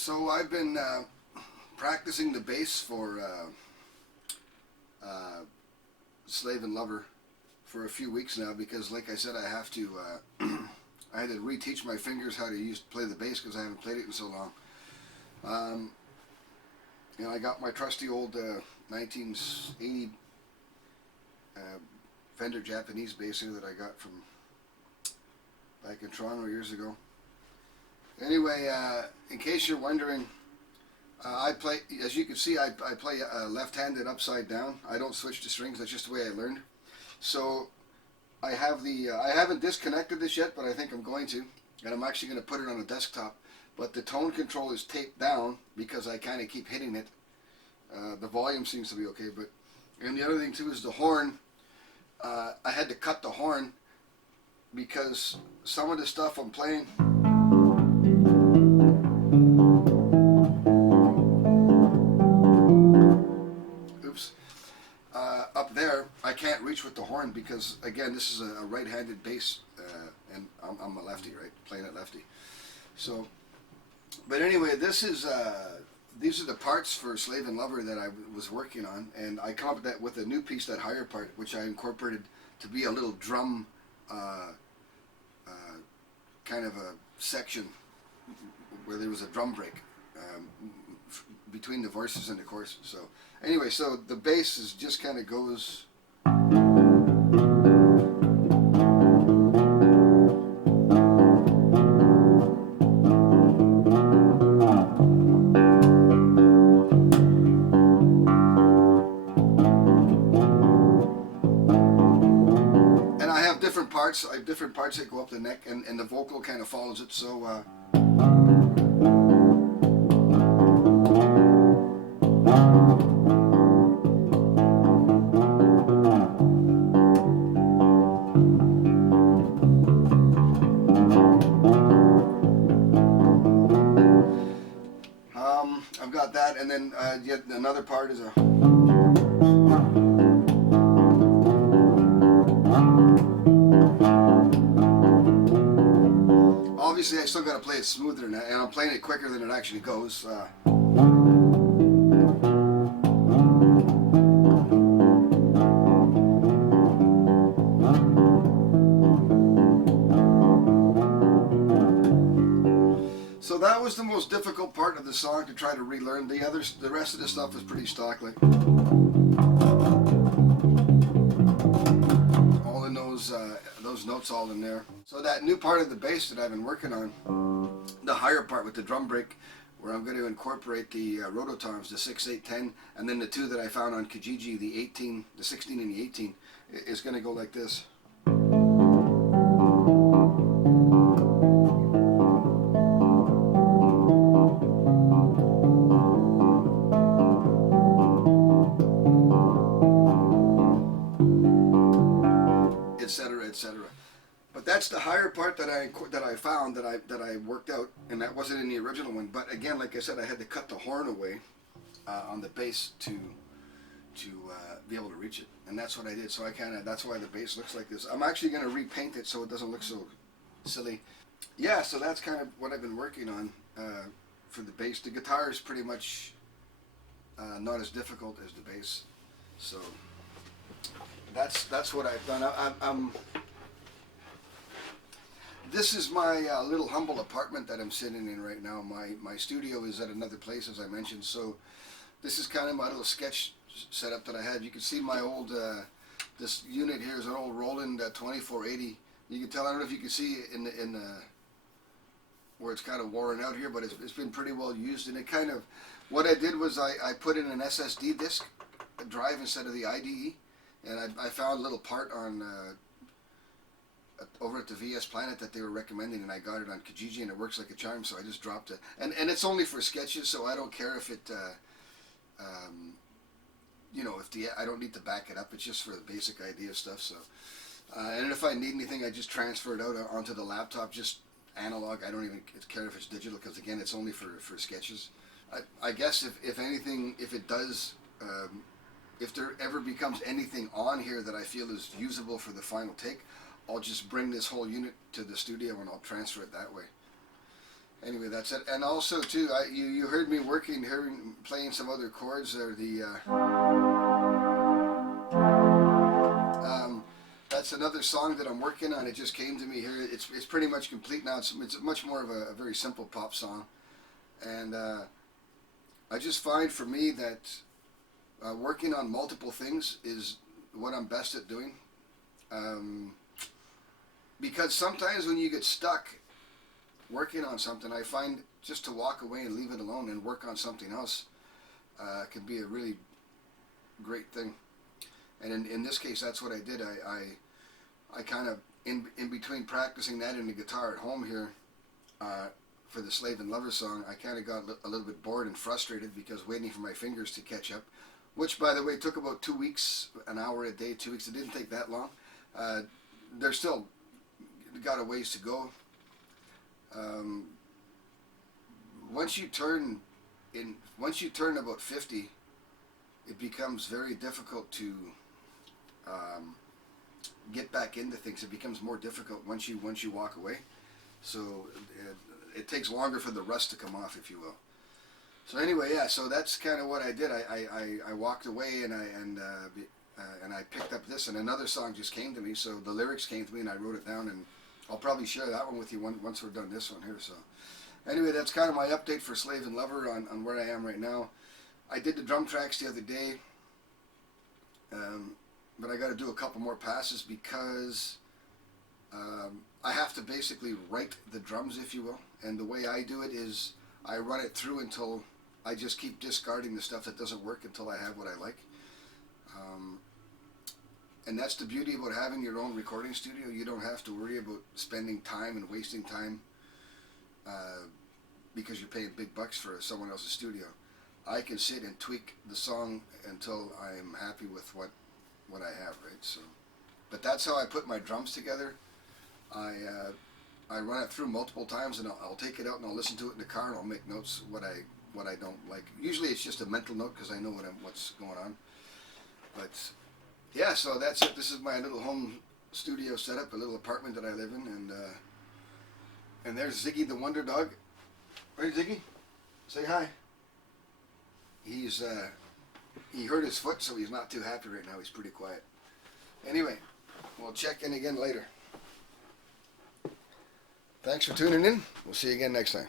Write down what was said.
So I've been practicing the bass for Slave and Lover for a few weeks now because, like I said, I have to. I had to reteach my fingers how to play the bass because I haven't played it in so long. I got my trusty old 1980 Fender Japanese bass here that I got from back in Toronto years ago. Anyway, in case you're wondering, I play, as you can see, I play left-handed upside down. I don't switch to strings. That's just the way I learned. So I haven't disconnected this yet, but I think I'm going to, and I'm actually going to put it on a desktop. But the tone control is taped down because I kind of keep hitting it. The volume seems to be okay, and the other thing too is the horn. I had to cut the horn because some of the stuff I'm playing. Up there, I can't reach with the horn because, again, this is a right-handed bass, and I'm a lefty, right? Playing it lefty. So, but anyway, these are the parts for Slave and Lover that I was working on, and I come up with a new piece, that higher part, which I incorporated to be a little drum, kind of a section where there was a drum break between the verses and the chorus. So anyway, so the bass is just kind of goes. And I have different parts. I have different parts that go up the neck, and the vocal kind of follows it. So. I've got that, and then yet another part is a. Obviously, I still got to play it smoother than that, and I'm playing it quicker than it actually goes. So that was the most difficult part of the song to try to relearn. The rest of the stuff is pretty stock, like all in those notes all in there. So that new part of the bass that I've been working on, the higher part with the drum break, where I'm going to incorporate the rototoms, the 6, 8, 10, and then the two that I found on Kijiji, the 18, the 16 and the 18, is going to go like this. Etc., etc. But that's the higher part that I found that I worked out, and that wasn't in the original one. But again, like I said, I had to cut the horn away on the bass to be able to reach it, and that's what I did. So that's why the bass looks like this. I'm actually going to repaint it so it doesn't look so silly. Yeah, so that's kind of what I've been working on for the bass. The guitar is pretty much not as difficult as the bass, so. That's what I've done. This is my little humble apartment that I'm sitting in right now. My studio is at another place, as I mentioned. So this is kind of my little sketch setup that I had. You can see my old this unit here is an old Roland 2480. You can tell. I don't know if you can see in the where it's kind of worn out here, but it's been pretty well used. And it kind of, what I did was I put in an SSD disk drive instead of the IDE. And I found a little part on over at the VS Planet that they were recommending, and I got it on Kijiji, and it works like a charm. So I just dropped it, and it's only for sketches, so I don't care if it, I don't need to back it up. It's just for the basic idea stuff. So, and if I need anything, I just transfer it out onto the laptop, just analog. I don't even care if it's digital because again, it's only for sketches. I guess if anything, if it does. If there ever becomes anything on here that I feel is usable for the final take, I'll just bring this whole unit to the studio and I'll transfer it that way. Anyway, that's it. And also too, you heard me playing some other chords there. That's another song that I'm working on. It just came to me here. It's pretty much complete now. It's much more of a very simple pop song, and I just find for me that working on multiple things is what I'm best at doing. Um, because sometimes when you get stuck working on something, I find just to walk away and leave it alone and work on something else can be a really great thing. And in this case, that's what I did. I kind of, in between practicing that and the guitar at home here for the Slave and Lover song, I kind of got a little bit bored and frustrated because waiting for my fingers to catch up, which, by the way, took about 2 weeks, an hour a day, 2 weeks. It didn't take that long. They're still got a ways to go. Once you turn about 50, it becomes very difficult to get back into things. It becomes more difficult once you walk away. So it takes longer for the rust to come off, if you will. So anyway, yeah. So that's kind of what I did. I walked away and I picked up this, and another song just came to me. So the lyrics came to me, and I wrote it down, and I'll probably share that one with you once we're done this one here. So anyway, that's kind of my update for Slave and Lover on where I am right now. I did the drum tracks the other day, but I got to do a couple more passes because I have to basically write the drums, if you will. And the way I do it is I run it through until I just keep discarding the stuff that doesn't work until I have what I like. And that's the beauty about having your own recording studio. You don't have to worry about spending time and wasting time because you're paying big bucks for someone else's studio. I can sit and tweak the song until I'm happy with what I have, right? So, but that's how I put my drums together. I run it through multiple times, and I'll take it out and I'll listen to it in the car, and I'll make notes what I don't like. Usually it's just a mental note because I know what's going on. But yeah, so that's it. This is my little home studio setup, a little apartment that I live in, and there's Ziggy the Wonder Dog. Right, Ziggy? Say hi. He hurt his foot, so he's not too happy right now. He's pretty quiet. Anyway, we'll check in again later. Thanks for tuning in. We'll see you again next time.